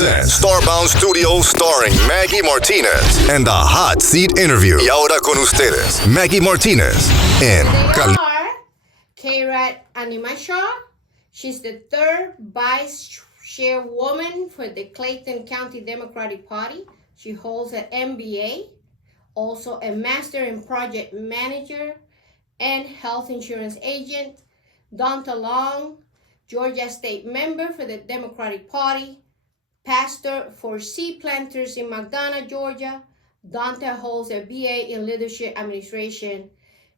presents Starbound Studios starring Maggy Martinez and the Hot Seat Interview. Y ahora con ustedes, Maggy Martinez en Khairat Animashaun. She's the third vice chairwoman for the Clayton County Democratic Party. She holds an MBA, also a master in project manager and health insurance agent. Daunta Long, Georgia State member for the Democratic Party, pastor for seed planters in McDonough, Georgia. Daunta holds a BA in leadership administration,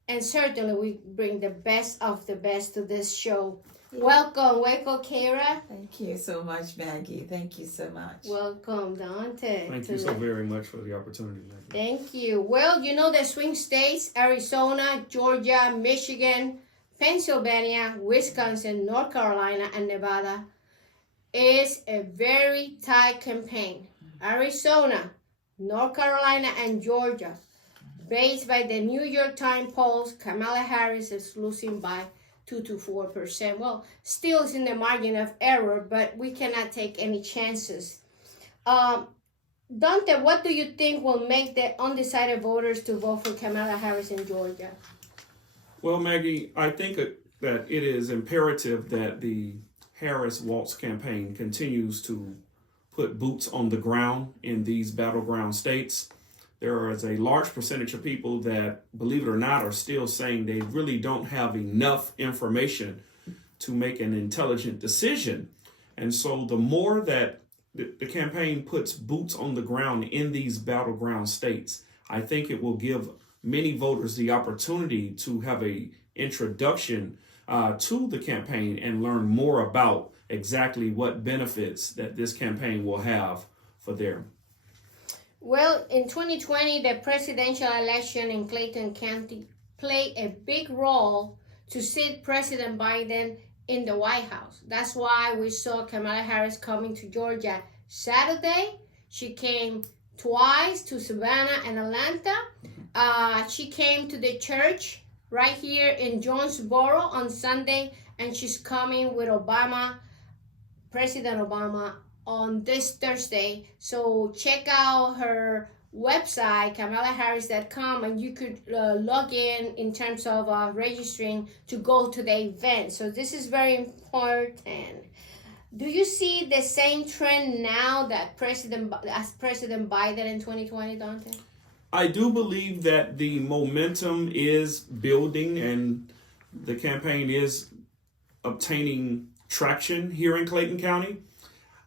and certainly we bring the best of the best to this show. Welcome, Khairat. Thank you so much, Maggie. Thank you so much. Welcome, Daunta. Thank you so very much for the opportunity, Maggie. Thank you. Well, you know the swing states, Arizona, Georgia, Michigan, Pennsylvania, Wisconsin, North Carolina, and Nevada is a very tight campaign. Arizona, North Carolina, and Georgia, based by the New York Times polls, Camala Harris is losing by 2 to 4%. Well, still is in the margin of error, but we cannot take any chances. Daunta, what do you think will make the undecided voters to vote for Camala Harris in Georgia? Well, Maggie, I think that it is imperative that the Harris-Walz campaign continues to put boots on the ground in these battleground states. There is a large percentage of people that, believe it or not, are still saying they really don't have enough information to make an intelligent decision. And so the more that the campaign puts boots on the ground in these battleground states, I think it will give many voters the opportunity to have a introduction to the campaign and learn more about exactly what benefits that this campaign will have for them. Well, in 2020, the presidential election in Clayton County played a big role to sit President Biden in the White House. That's why we saw Kamala Harris coming to Georgia Saturday. She came twice to Savannah and Atlanta. She came to the church right here in Jonesboro on Sunday, and she's coming with President Obama, on this Thursday. So check out her website, kamalaharris.com, and you could log in terms of registering to go to the event. So this is very important. Do you see the same trend now that President Biden in 2020, Daunta? I do believe that the momentum is building and the campaign is obtaining traction here in Clayton County.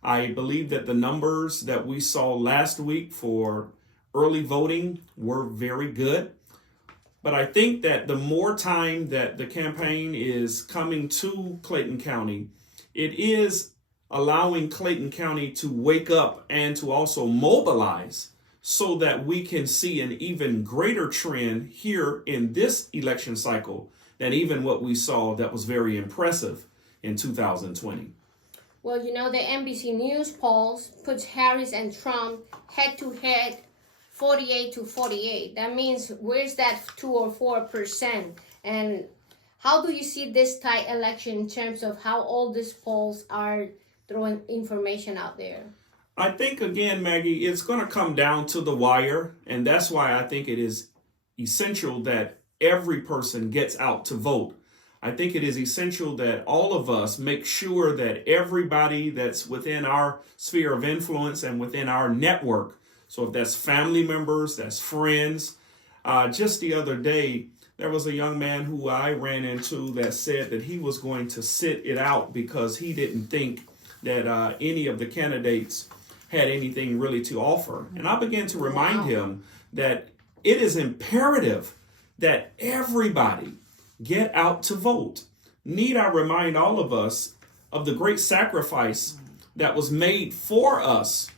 I believe that the numbers that we saw last week for early voting were very good. But I think that the more time that the campaign is coming to Clayton County, it is allowing Clayton County to wake up and to also mobilize so that we can see an even greater trend here in this election cycle than even what we saw that was very impressive in 2020. Well, you know, the NBC News Polls puts Harris and Trump head-to-head 48-48. That means where's that 2 or 4%? And how do you see this tight election in terms of how all these polls are throwing information out there? I think, again, Maggie, it's going to come down to the wire. And that's why I think it is essential that every person gets out to vote. I think it is essential that all of us make sure that everybody that's within our sphere of influence and within our network, so if that's family members, that's friends. Just the other day, there was a young man who I ran into that said that he was going to sit it out because he didn't think that any of the candidates had anything really to offer. And I began to remind him that it is imperative that everybody get out to vote. Need I remind all of us of the great sacrifice that was made for us,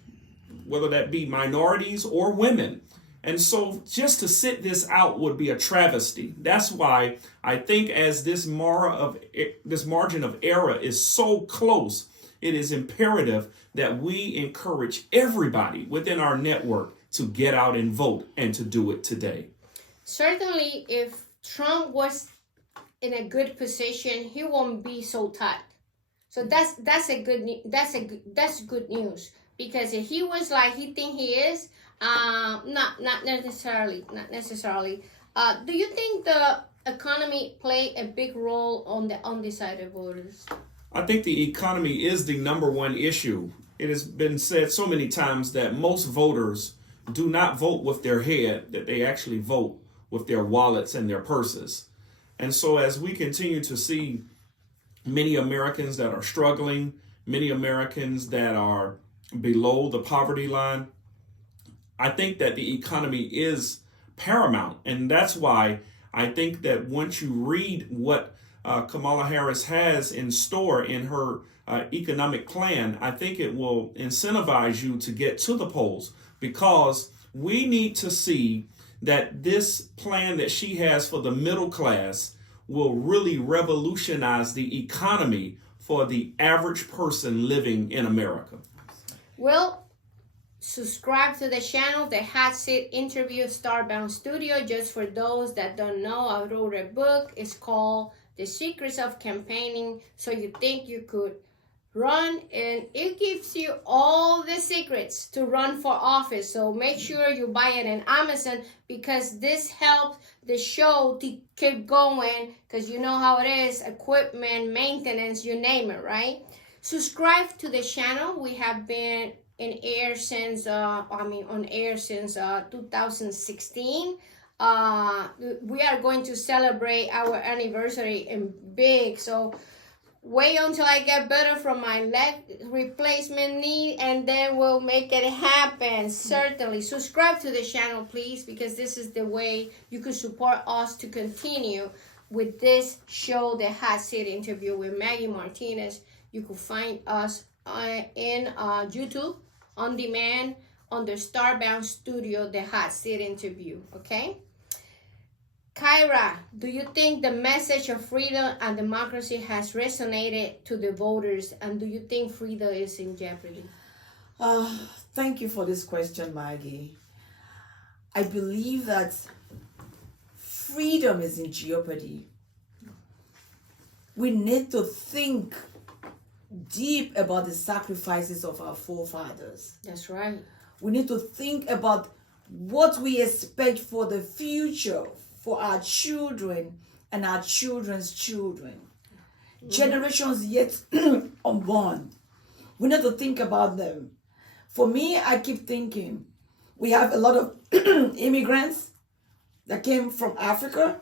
whether that be minorities or women. And so just to sit this out would be a travesty. That's why I think as this margin of error is so close, it is imperative that we encourage everybody within our network to get out and vote and to do it today. Certainly, if Trump was in a good position, he won't be so tight. So that's good news. because if he was like he think he is, not necessarily. Do you think the economy play a big role on the undecided voters? I think the economy is the number one issue. It has been said so many times that most voters do not vote with their head, that they actually vote with their wallets and their purses. And so as we continue to see many Americans that are struggling, many Americans that are below the poverty line, I think that the economy is paramount. And that's why I think that once you read what Kamala Harris has in store in her economic plan, I think it will incentivize you to get to the polls, because we need to see that this plan that she has for the middle class will really revolutionize the economy for the average person living in America. Well, subscribe to the channel, the Hot Seat Interview Starbound Studio. Just for those that don't know, I wrote a book. It's called The Secrets of Campaigning. So you think you could run, and it gives you all the secrets to run for office. So make sure you buy it on Amazon, because this helps the show to keep going, because you know how it is, equipment, maintenance, you name it, right? Subscribe to the channel. We have been on air since 2016. We are going to celebrate our anniversary in big, so wait until I get better from my leg replacement knee, and then we'll make it happen. Certainly subscribe to the channel, please, because this is the way you can support us to continue with this show, the Hot Seat Interview with Maggy Martinez. You can find us in YouTube on demand under Starbound Studio, the Hot Seat Interview. Okay, Khairat, do you think the message of freedom and democracy has resonated to the voters, and do you think freedom is in jeopardy? Thank you for this question, Maggie. I believe that freedom is in jeopardy. We need to think deep about the sacrifices of our forefathers. That's right. We need to think about what we expect for the future, for our children and our children's children. Generations yet unborn. We need to think about them. For me, I keep thinking, we have a lot of immigrants that came from Africa,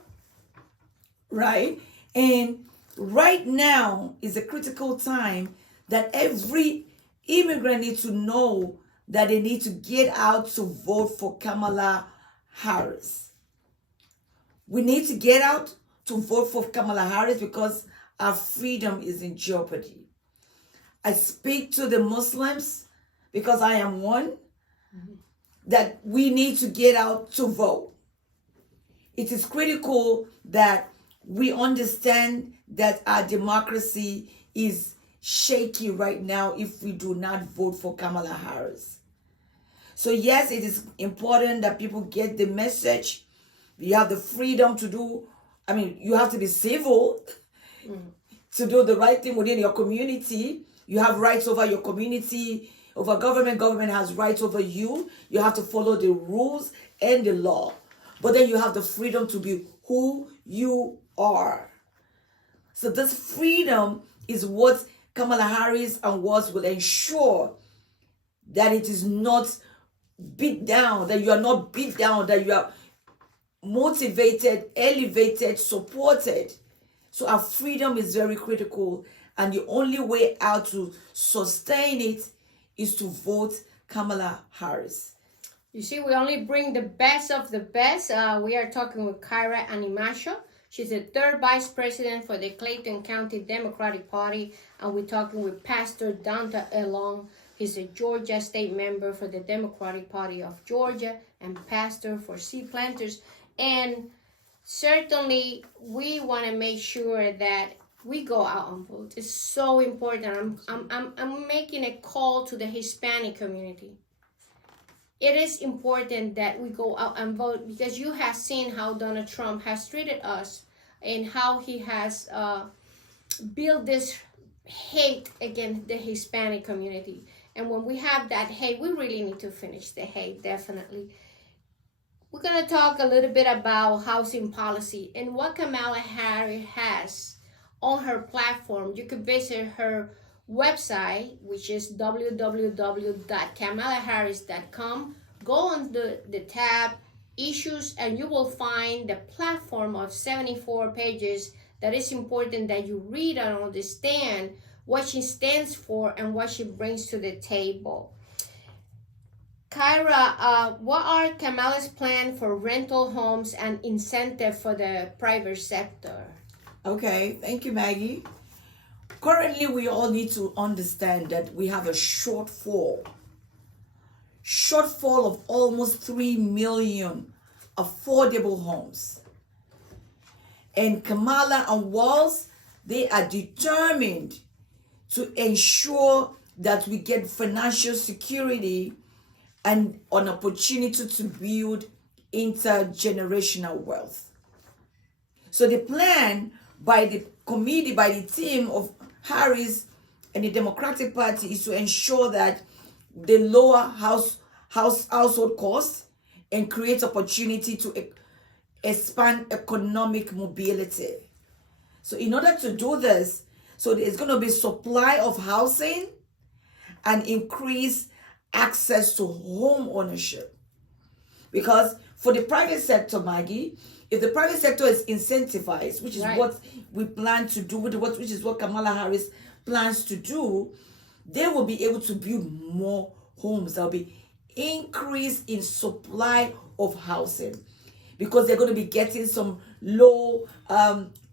right? And right now is a critical time that every immigrant needs to know that they need to get out to vote for Kamala Harris. We need to get out to vote for Kamala Harris because our freedom is in jeopardy. I speak to the Muslims, because I am one, that we need to get out to vote. It is critical that we understand that our democracy is shaky right now if we do not vote for Kamala Harris. So yes, it is important that people get the message. You have the freedom to do, you have to be civil to do the right thing within your community. You have rights over your community, over government. Government has rights over you. You have to follow the rules and the law. But then you have the freedom to be who you are. So this freedom is what Kamala Harris and what will ensure that it is not beat down, that you are not beat down, that you are motivated, elevated, supported. So our freedom is very critical, and the only way out to sustain it is to vote Kamala Harris. You see, we only bring the best of the best. We are talking with Khairat Animashaun. She's the third vice president for the Clayton County Democratic Party, and we're talking with Pastor Daunta Long. He's a Georgia state member for the Democratic Party of Georgia and pastor for Seed Planters. And certainly, we want to make sure that we go out and vote. It's so important. I'm making a call to the Hispanic community. It is important that we go out and vote, because you have seen how Donald Trump has treated us and how he has built this hate against the Hispanic community. And when we have that hate, we really need to finish the hate, definitely. We're going to talk a little bit about housing policy and what Kamala Harris has on her platform. You can visit her website, which is www.kamalaharris.com. Go on the tab Issues, and you will find the platform of 74 pages that is important that you read and understand what she stands for and what she brings to the table. Khairat, what are Kamala's plans for rental homes and incentive for the private sector? Okay, thank you, Maggie. Currently, we all need to understand that we have a shortfall of almost 3 million affordable homes. And Kamala and Walz, they are determined to ensure that we get financial security and an opportunity to build intergenerational wealth. So the plan by the committee, by the team of Harris and the Democratic Party is to ensure that they lower household costs and create opportunity to expand economic mobility. So in order to do this, so there's going to be supply of housing and increase access to home ownership. Because for the private sector, Maggie, if the private sector is incentivized, which is what we plan to do, which is what Kamala Harris plans to do, they will be able to build more homes. There will be increase in supply of housing because they're going to be getting some low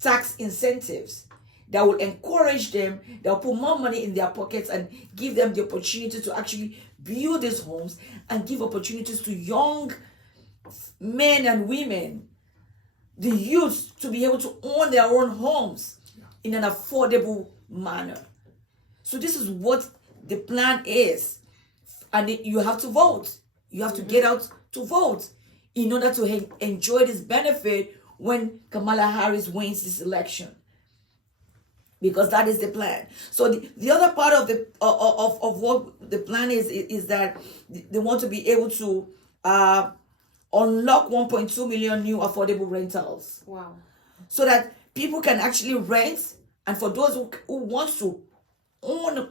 tax incentives that will encourage them, that will put more money in their pockets and give them the opportunity to actually build these homes and give opportunities to young men and women, the youth, to be able to own their own homes in an affordable manner. So this is what the plan is. And you have to vote. You have to get out to vote in order to enjoy this benefit when Kamala Harris wins this election. Because that is the plan. So the other part of the of what the plan is that they want to be able to unlock 1.2 million new affordable rentals. Wow. So that people can actually rent, and for those who want to own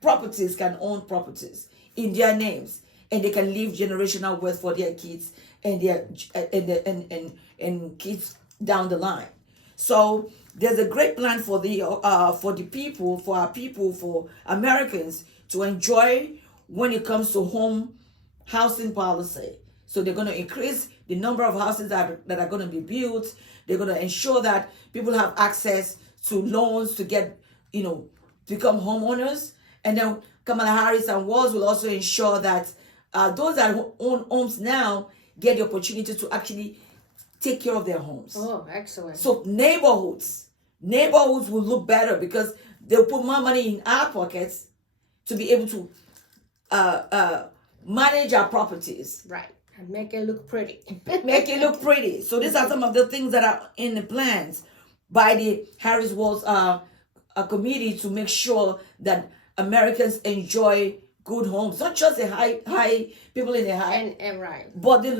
properties can own properties in their names, and they can leave generational wealth for their kids and their and kids down the line. So there's a great plan for the people, for our people, for Americans to enjoy when it comes to home housing policy. So they're going to increase the number of houses that are going to be built. They're going to ensure that people have access to loans to get, become homeowners. And then Kamala Harris and Walz will also ensure that those that own homes now get the opportunity to actually take care of their homes. Oh, excellent. So neighborhoods will look better because they'll put more money in our pockets to be able to manage our properties. Right. And make it look pretty. Make it look pretty. So these are some of the things that are in the plans by the Harris-Walz committee to make sure that Americans enjoy good homes, not just the high people in the high, and right, but the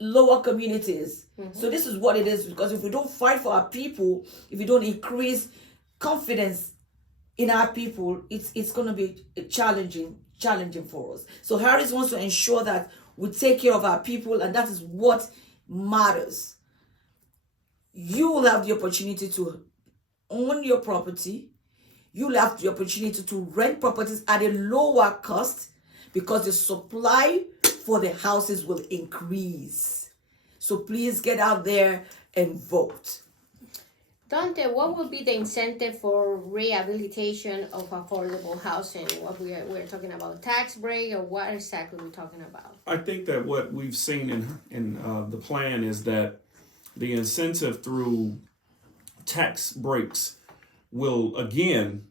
lower communities. Mm-hmm. So this is what it is, because if we don't fight for our people, if we don't increase confidence in our people, it's going to be challenging for us. So Harris wants to ensure that we take care of our people, and that is what matters. You will have the opportunity to own your property. You'll have the opportunity to rent properties at a lower cost because the supply for the houses will increase. So please get out there and vote. Daunta, what will be the incentive for rehabilitation of affordable housing? What we're talking about, tax break, or what exactly we're talking about? I think that what we've seen in the plan is that the incentive through tax breaks will, again,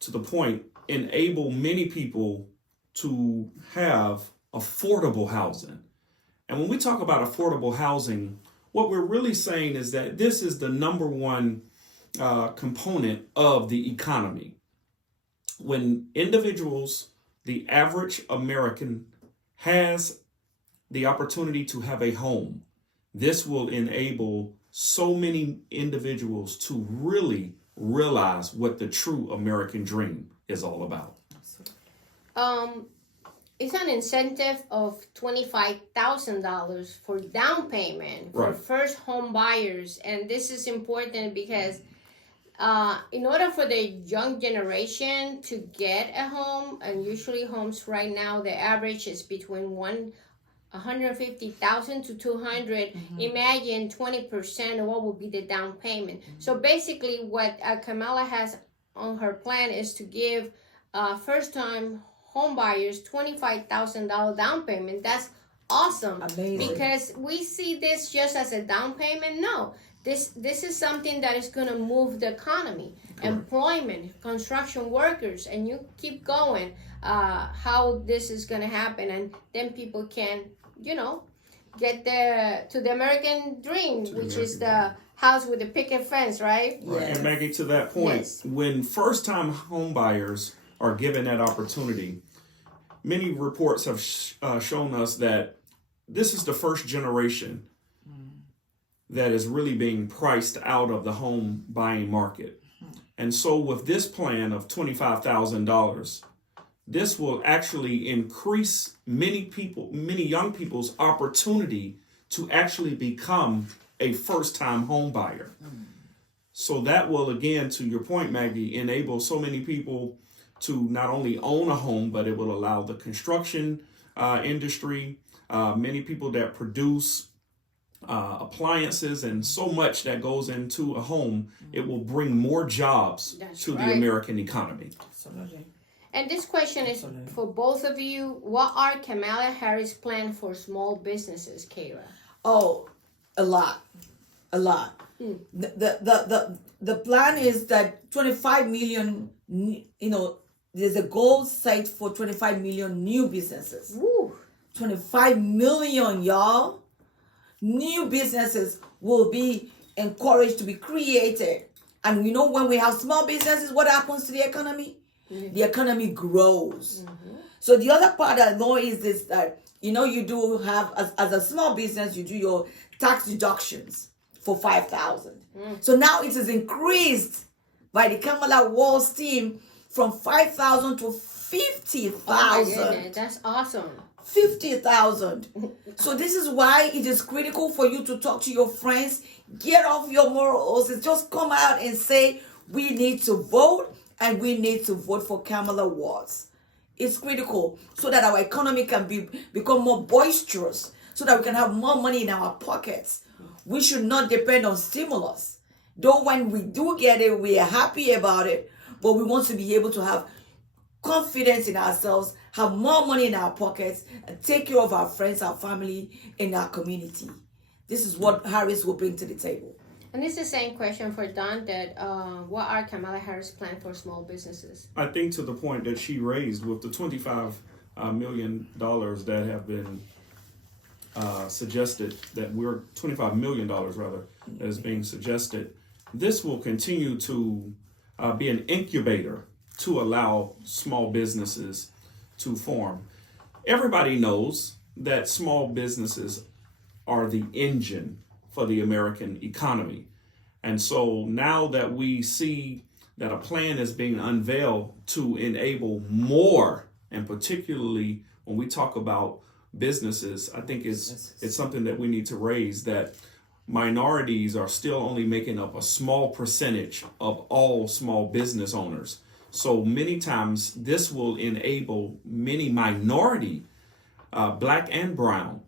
to the point, enable many people to have affordable housing. And when we talk about affordable housing, what we're really saying is that this is the number one component of the economy. when individuals, the average American, has the opportunity to have a home, this will enable so many individuals to really realize what the true American dream is all about. It's an incentive of $25,000 for down payment for first home buyers. And this is important because in order for the young generation to get a home, and usually homes right now, the average is between 150,000 to 200. Imagine 20% of what would be the down payment. So basically what Kamala has on her plan is to give first-time home buyers $25,000 down payment. That's awesome. Amazing. Because we see this just as a down payment. No, this is something that is going to move the economy, employment, construction workers, and you keep going. How this is going to happen, and then people can, get to the American dream, which is the house with the picket fence, right? Right. And Maggie, to that point, when first-time home buyers are given that opportunity, many reports have shown us that this is the first generation that is really being priced out of the home buying market. And so with this plan of $25,000, this will actually increase many young people's opportunity to actually become a first-time home buyer. So that will, again, to your point, Maggie, enable so many people to not only own a home, but it will allow the construction industry, many people that produce appliances and so much that goes into a home, it will bring more jobs to the American economy. Absolutely. And this question is for both of you. What are Kamala Harris' plans for small businesses, Khairat? Oh, a lot. The plan is that 25 million, there's a goal set for 25 million new businesses. Woo. 25 million, y'all. New businesses will be encouraged to be created. And when we have small businesses, what happens to the economy? The economy grows. So the other part I know is this, that, you do have, as a small business, you do your tax deductions for $5,000. So now it is increased by the Kamala Harris team from $5,000 to $50,000. Oh my goodness, that's awesome. $50,000. So this is why it is critical for you to talk to your friends, get off your morals, and just come out and say, we need to vote, and we need to vote for Kamala Harris. It's critical so that our economy can become more boisterous, so that we can have more money in our pockets. We should not depend on stimulus. Though when we do get it, we are happy about it, but we want to be able to have confidence in ourselves, have more money in our pockets, and take care of our friends, our family, and our community. This is what Harris will bring to the table. And it's the same question for Don, that what are Kamala Harris' plans for small businesses? I think to the point that she raised with the $25 million that have been suggested, that we're $25 million rather, that is being suggested, this will continue to be an incubator to allow small businesses to form. Everybody knows that small businesses are the engine for the American economy. And so now that we see that a plan is being unveiled to enable more, and particularly when we talk about businesses, I think it's something that we need to raise, that minorities are still only making up a small percentage of all small business owners. So many times this will enable many minority, black and brown,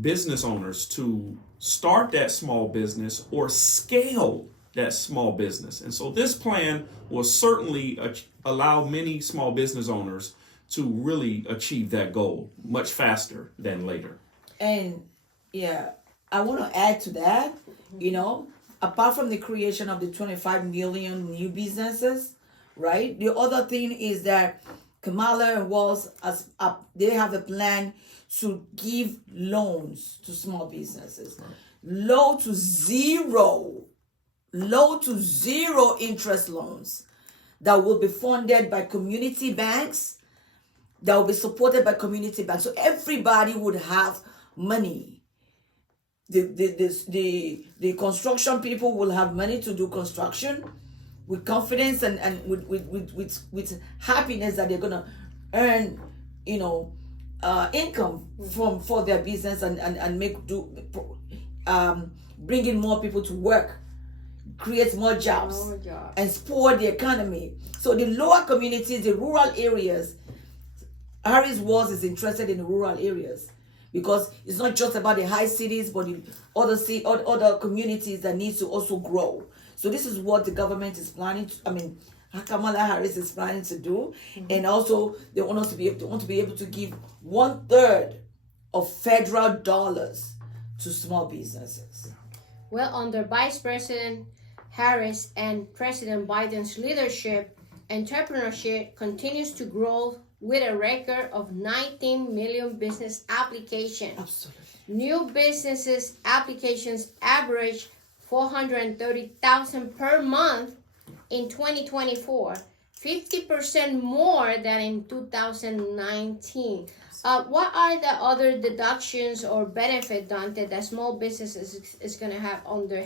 business owners to start that small business or scale that small business. And so this plan will certainly allow many small business owners to really achieve that goal much faster than later. And I want to add to that, apart from the creation of the 25 million new businesses, right? The other thing is that Kamala they have a plan to give loans to small businesses, low to zero interest loans that will be funded by community banks, that will be supported by community banks. So everybody would have money. The construction people will have money to do construction with confidence and with happiness that they're gonna earn, income for their business and bring in more people to work, create more jobs, and support the economy. So the lower communities, the rural areas, Harris is interested in the rural areas, because it's not just about the high cities, but the other communities that need to also grow. So this is what the government is planning to, Kamala Harris is planning to do. And also they want to be able to give 1/3 of federal dollars to small businesses. Well, under Vice President Harris and President Biden's leadership, entrepreneurship continues to grow with a record of 19 million business applications. Absolutely. New businesses applications average 430,000 per month in 2024, 50% more than in 2019. What are the other deductions or benefit, Daunta, that small businesses is going to have under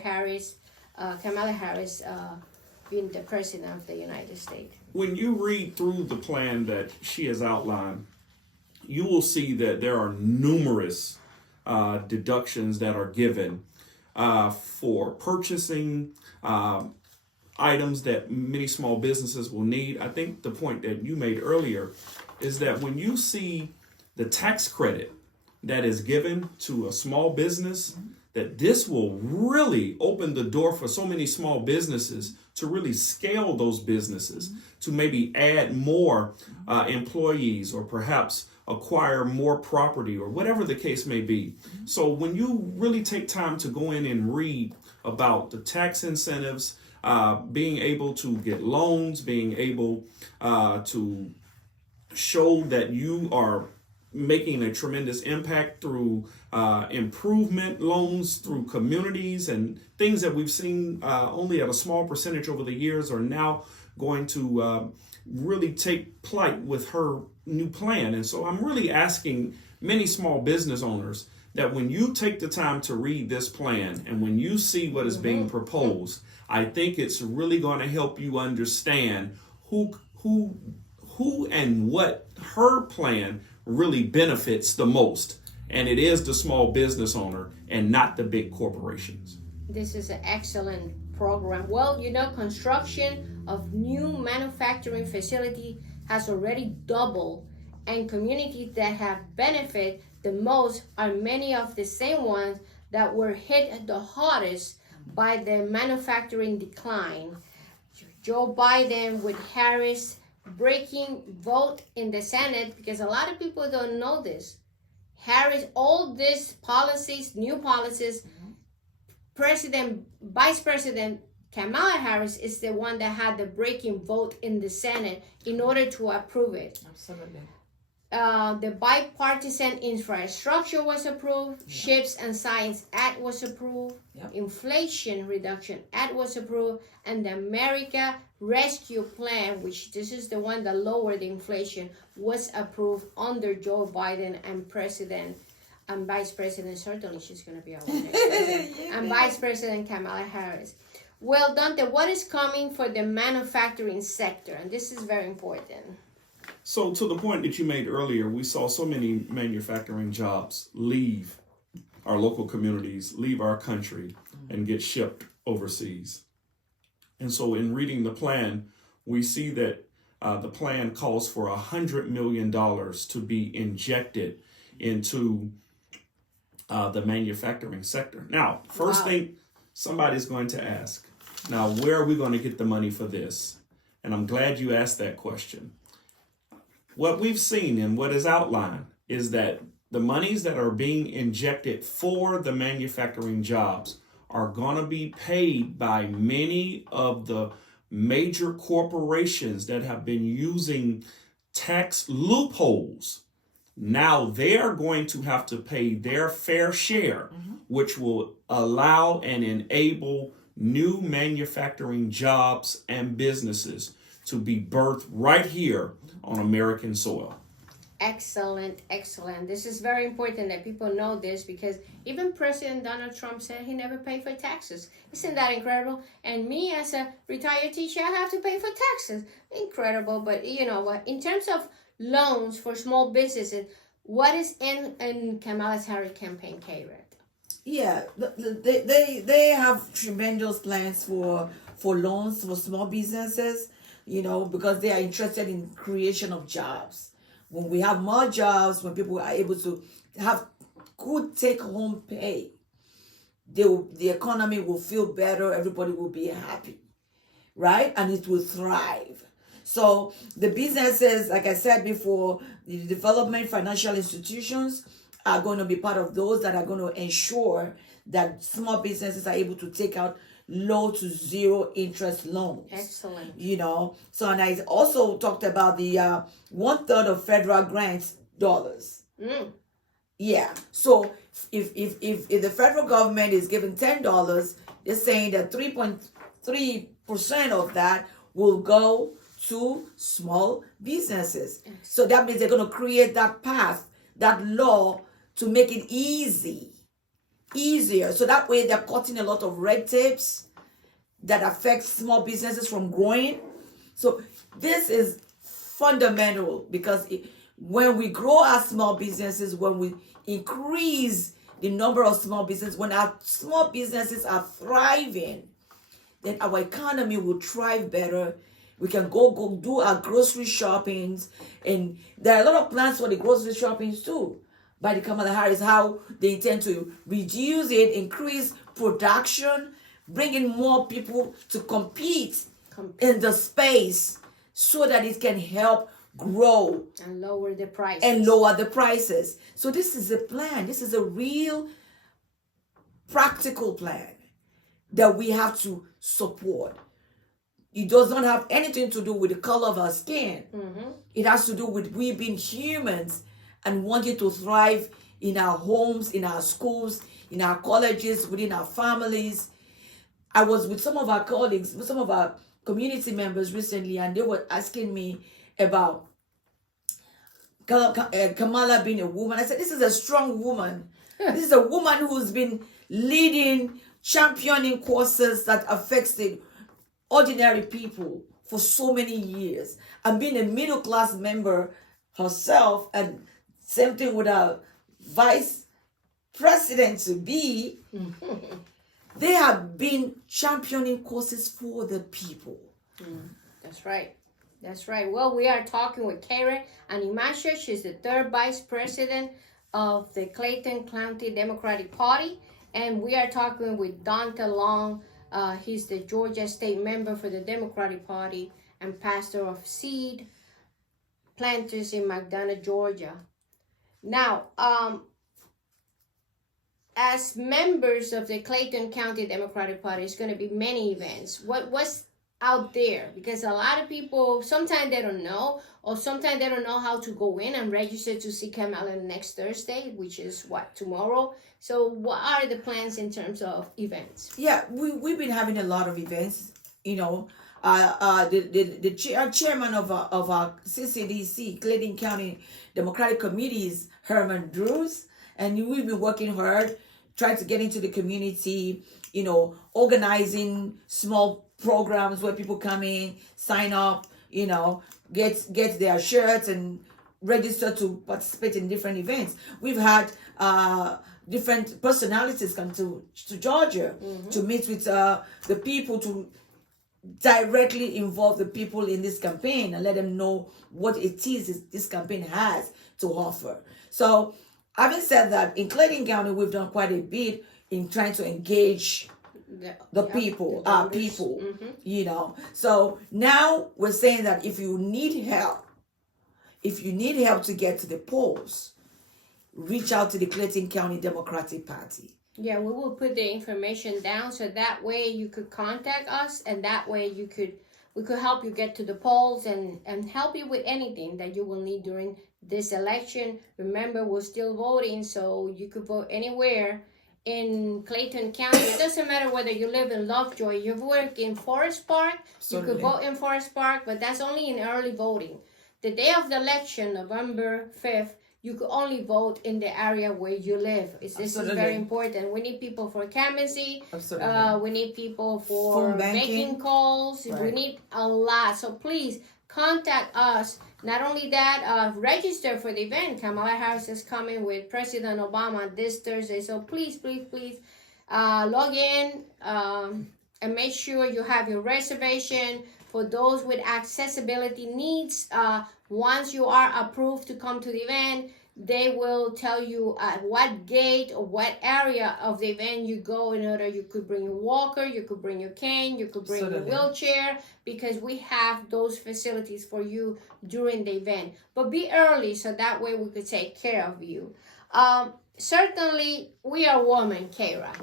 Kamala Harris being the president of the United States? When you read through the plan that she has outlined, you will see that there are numerous deductions that are given for purchasing items that many small businesses will need. I think the point that you made earlier is that when you see the tax credit that is given to a small business, that this will really open the door for so many small businesses to really scale those businesses, to maybe add more employees, or perhaps acquire more property, or whatever the case may be. So when you really take time to go in and read about the tax incentives, being able to get loans, being able to show that you are making a tremendous impact through improvement loans, through communities, and things that we've seen only at a small percentage over the years are now going to really take plight with her new plan. And so I'm really asking many small business owners that when you take the time to read this plan and when you see what is being proposed, I think it's really going to help you understand who and what her plan really benefits the most. And it is the small business owner and not the big corporations. This is an excellent program. Well, construction of new manufacturing facility has already doubled, and communities that have benefited the most are many of the same ones that were hit the hardest by the manufacturing decline. Joe Biden with Harris breaking vote in the Senate, because a lot of people don't know this. Harris, all these policies, new policies, Vice President Kamala Harris is the one that had the breaking vote in the Senate in order to approve it. Absolutely. The Bipartisan Infrastructure was approved. Chips and Science Act was approved. Inflation Reduction Act was approved. And the America Rescue Plan, which this is the one that lowered the inflation, was approved under Joe Biden and Vice President, certainly she's going to be our next president, and Vice President Kamala Harris. Well, Daunta, what is coming for the manufacturing sector? And this is very important. So to the point that you made earlier, we saw so many manufacturing jobs leave our local communities, leave our country, and get shipped overseas. And so in reading the plan, we see that the plan calls for $100 million to be injected into the manufacturing sector. Now, first thing somebody's going to ask, now, where are we going to get the money for this? And I'm glad you asked that question. What we've seen and what is outlined is that the monies that are being injected for the manufacturing jobs are going to be paid by many of the major corporations that have been using tax loopholes. Now they are going to have to pay their fair share, which will allow and enable new manufacturing jobs and businesses to be birthed right here on American soil. Excellent, excellent. This is very important that people know this, because even President Donald Trump said he never paid for taxes. Isn't that incredible? And me as a retired teacher, I have to pay for taxes. Incredible. But you know what? In terms of loans for small businesses, what is in Kamala Harris campaign, Khairat? Yeah, they have tremendous plans for loans for small businesses, you know, because they are interested in creation of jobs. When we have more jobs, when people are able to have good take-home pay, the economy will feel better, everybody will be happy, right? And it will thrive. So the businesses, like I said before, the development financial institutions are going to be part of those that are going to ensure that small businesses are able to take out low to zero interest loans. Excellent. You know, so, and I also talked about the 1/3 of federal grants dollars. Yeah. So if the federal government is giving $10, they're saying that 3.3% of that will go to small businesses. So that means they're going to create that path, that law, to make it easier. So that way they're cutting a lot of red tapes that affect small businesses from growing. So this is fundamental, because when we grow our small businesses, when we increase the number of small businesses, when our small businesses are thriving, then our economy will thrive better. We can go do our grocery shoppings, and there are a lot of plans for the grocery shoppings too by the Kamala Harris, how they intend to reduce it, increase production, bring in more people to compete in the space so that it can help grow and lower the prices. So this is a plan. This is a real practical plan that we have to support. It does not have anything to do with the color of our skin. It has to do with we being humans and wanting to thrive in our homes, in our schools, in our colleges, within our families. I was with some of our colleagues, with some of our community members recently, and they were asking me about Kamala being a woman. I said, this is a strong woman. This is a woman who's been leading, championing causes that affects the ordinary people for so many years, and being a middle class member herself, and same thing with our vice president to be. They have been championing causes for the people. That's right. That's right. Well, we are talking with Khairat Animashaun. She's the third vice president of the Clayton County Democratic Party. And we are talking with Daunta Long. He's the Georgia State member for the Democratic Party and pastor of Seed Planters in McDonough, Georgia. Now, as members of the Clayton County Democratic Party, it's going to be many events. What's out there? Because a lot of people, sometimes they don't know, or sometimes they don't know how to go in and register to see Kamala next Thursday, which is tomorrow. So what are the plans in terms of events? Yeah, we've been having a lot of events. You know, the chairman of our CCDC, Clayton County Democratic Committee, is Herman Drews, and we've been working hard, trying to get into the community, you know, organizing small programs where people come in, sign up, you know, get their shirts and register to participate in different events. We've had different personalities come to Georgia to meet with the people, to directly involve the people in this campaign and let them know what it is this campaign has to offer. So having said that, in Clayton County, we've done quite a bit in trying to engage the people, our people, you know. So now we're saying that if you need help to get to the polls, reach out to the Clayton County Democratic Party. Yeah, we will put the information down so that way you could contact us, and that way we could help you get to the polls and help you with anything that you will need during this election. Remember, we're still voting, so you could vote anywhere in Clayton County. It doesn't matter whether you live in Lovejoy, you work in Forest Park, Absolutely. you could vote in Forest Park, but that's only in early voting. The day of the election, November 5th, you could only vote in the area where you live. This is very important. We need people for canvassing. We need people for making calls. Right. We need a lot. So please contact us. Not only that, register for the event. Kamala Harris is coming with President Obama this Thursday. So please log in and make sure you have your reservation. For those with accessibility needs, once you are approved to come to the event, they will tell you at what gate or what area of the event you go. In order, you could bring your walker, you could bring your cane, you could bring your wheelchair, because we have those facilities for you during the event. But be early so that way we could take care of you. Certainly, we are women, Khairat.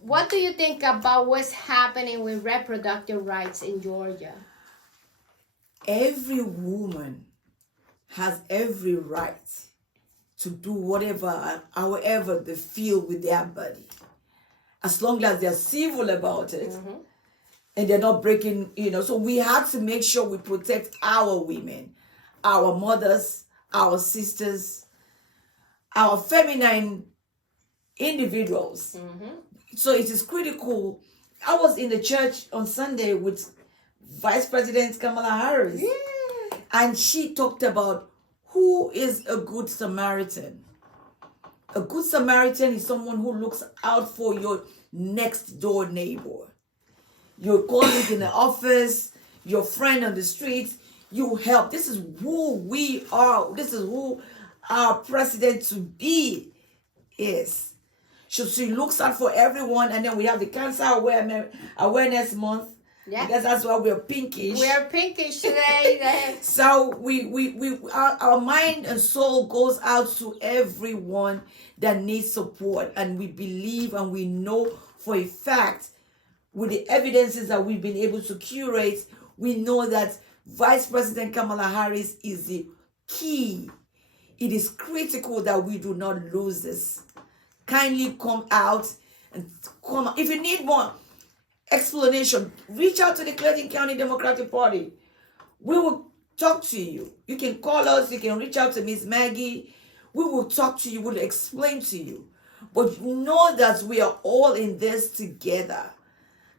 What do you think about what's happening with reproductive rights in Georgia? Every woman has every right to do whatever, however they feel with their body, as long as they're civil about it, and they're not breaking, So we have to make sure we protect our women, our mothers, our sisters, our feminine individuals. So it is critical. I was in the church on Sunday with Vice President Camala Harris. Yeah. And she talked about who is a good Samaritan. A good Samaritan is someone who looks out for your next door neighbor. Your colleague in the office, your friend on the streets, you help. This is who we are. This is who our president to be is. So she looks out for everyone, and then we have the Cancer Awareness Month. Yeah. Because that's why we're pinkish. We're pinkish today. So our mind and soul goes out to everyone that needs support, and we believe and we know for a fact, with the evidences that we've been able to curate, we know that Vice President Kamala Harris is the key. It is critical that we do not lose this. Kindly come out and come. If you need more explanation, reach out to the Clayton County Democratic Party. We will talk to you. You can call us. You can reach out to Miss Maggie. We will talk to you. We'll explain to you. But know that we are all in this together.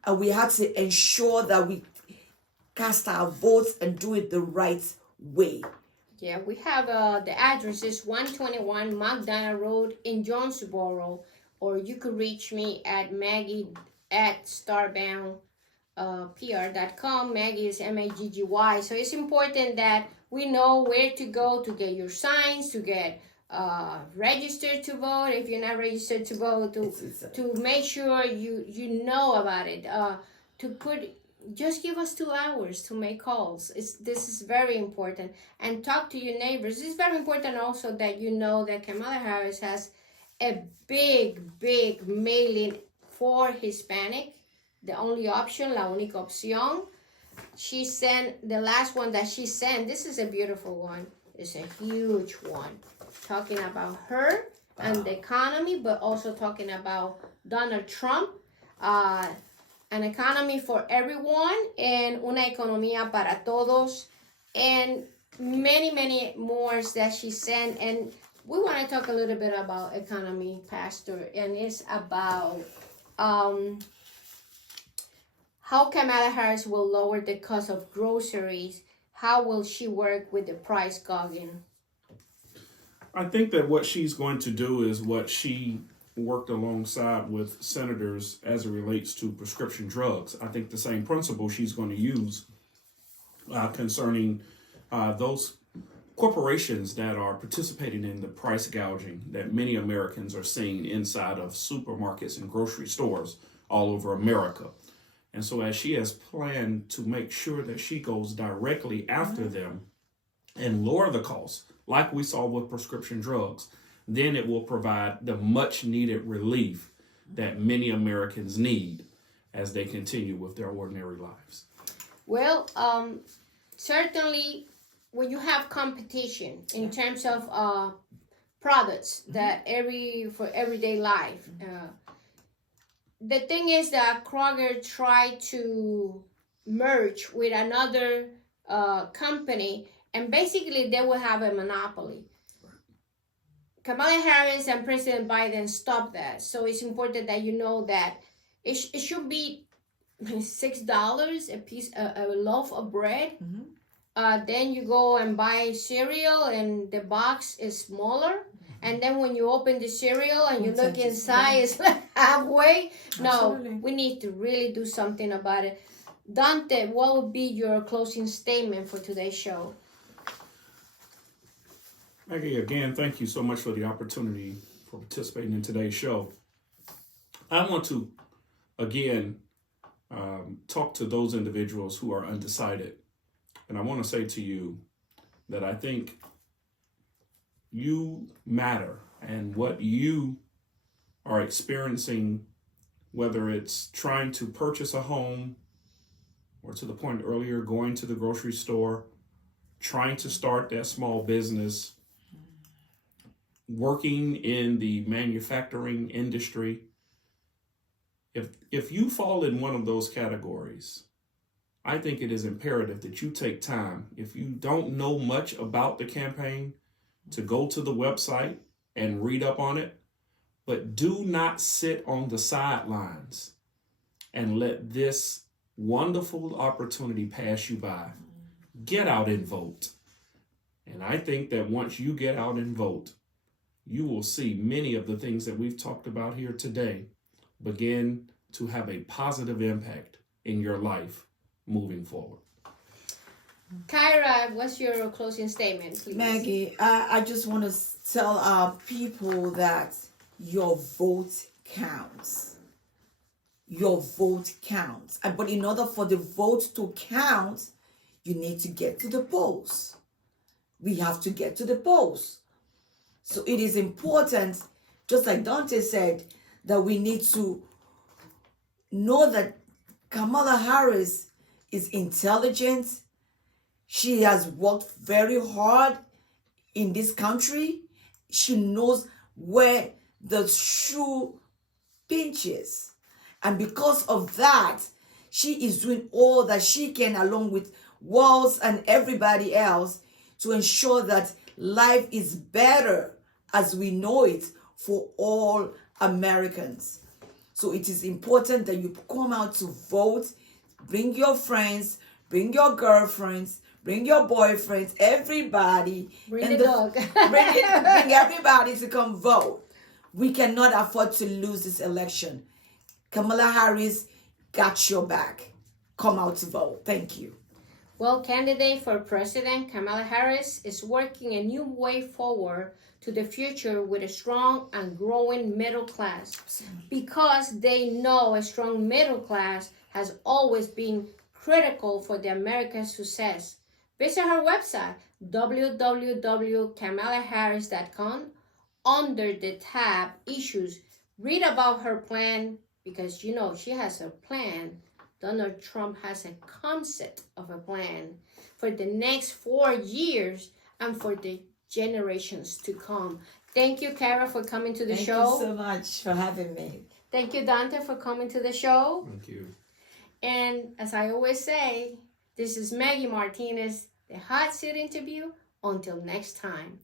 And we have to ensure that we cast our votes and do it the right way. Yeah, we have the address is 121 McDonough Road in Jonesboro, or you could reach me at Maggy@starboundpr.com. Maggy is Maggy. So it's important that we know where to go to get your signs, to get registered to vote. If you're not registered to vote, to make sure you know about it. Just give us 2 hours to make calls. This is very important. And talk to your neighbors. It's very important also that you know that Kamala Harris has a big mailing for Hispanic. The only option, la única opción. She sent, the last one that she sent, this is a beautiful one. It's a huge one. Talking about her and the economy, but also talking about Donald Trump. An economy for everyone, and una economía para todos, and many more that she sent. And we want to talk a little bit about economy, Pastor, and it's about how Kamala Harris will lower the cost of groceries. How will she work with the price gouging? I think that what she's going to do is what she worked alongside with senators as it relates to prescription drugs. I think the same principle she's going to use concerning those corporations that are participating in the price gouging that many Americans are seeing inside of supermarkets and grocery stores all over America. And so as she has planned to make sure that she goes directly after them and lower the cost, like we saw with prescription drugs, then it will provide the much needed relief that many Americans need as they continue with their ordinary lives. Well, certainly when you have competition in terms of products that for everyday life. The thing is that Kroger tried to merge with another company, and basically they will have a monopoly. Kamala Harris and President Biden stopped that. So it's important that you know that it should be $6 a piece, a loaf of bread. Then you go and buy cereal and the box is smaller. And then when you open the cereal and you look inside, it's like halfway. Absolutely. No, we need to really do something about it. Daunta, what would be your closing statement for today's show? Maggie, again, thank you so much for the opportunity for participating in today's show. I want to, again, talk to those individuals who are undecided. And I want to say to you that I think you matter, and what you are experiencing, whether it's trying to purchase a home or, to the point earlier, going to the grocery store, trying to start that small business, working in the manufacturing industry. If you fall in one of those categories, I think it is imperative that you take time, if you don't know much about the campaign, to go to the website and read up on it. But do not sit on the sidelines and let this wonderful opportunity pass you by. Get out and vote. And I think that once you get out and vote, you will see many of the things that we've talked about here today begin to have a positive impact in your life moving forward. Khairat, what's your closing statement, please? Maggie, I just want to tell our people that your vote counts. Your vote counts. But in order for the vote to count, you need to get to the polls. We have to get to the polls. So it is important, just like Daunta said, that we need to know that Kamala Harris is intelligent. She has worked very hard in this country. She knows where the shoe pinches. And because of that, she is doing all that she can, along with Walz and everybody else, to ensure that life is better as we know it for all Americans. So it is important that you come out to vote. Bring your friends, bring your girlfriends, bring your boyfriends, everybody. Bring the dog. bring everybody to come vote. We cannot afford to lose this election. Kamala Harris got your back. Come out to vote. Thank you. Well, candidate for president Kamala Harris is working a new way forward to the future with a strong and growing middle class, because they know a strong middle class has always been critical for the American success. Visit her website, www.kamalaharris.com. Under the tab Issues, read about her plan, because you know she has a plan. Donald Trump has a concept of a plan for the next 4 years and for the generations to come. Thank you, Kara, for coming to the show. Thank you so much for having me. Thank you, Daunta, for coming to the show. Thank you. And as I always say, this is Maggy Martinez, the Hot Seat Interview. Until next time.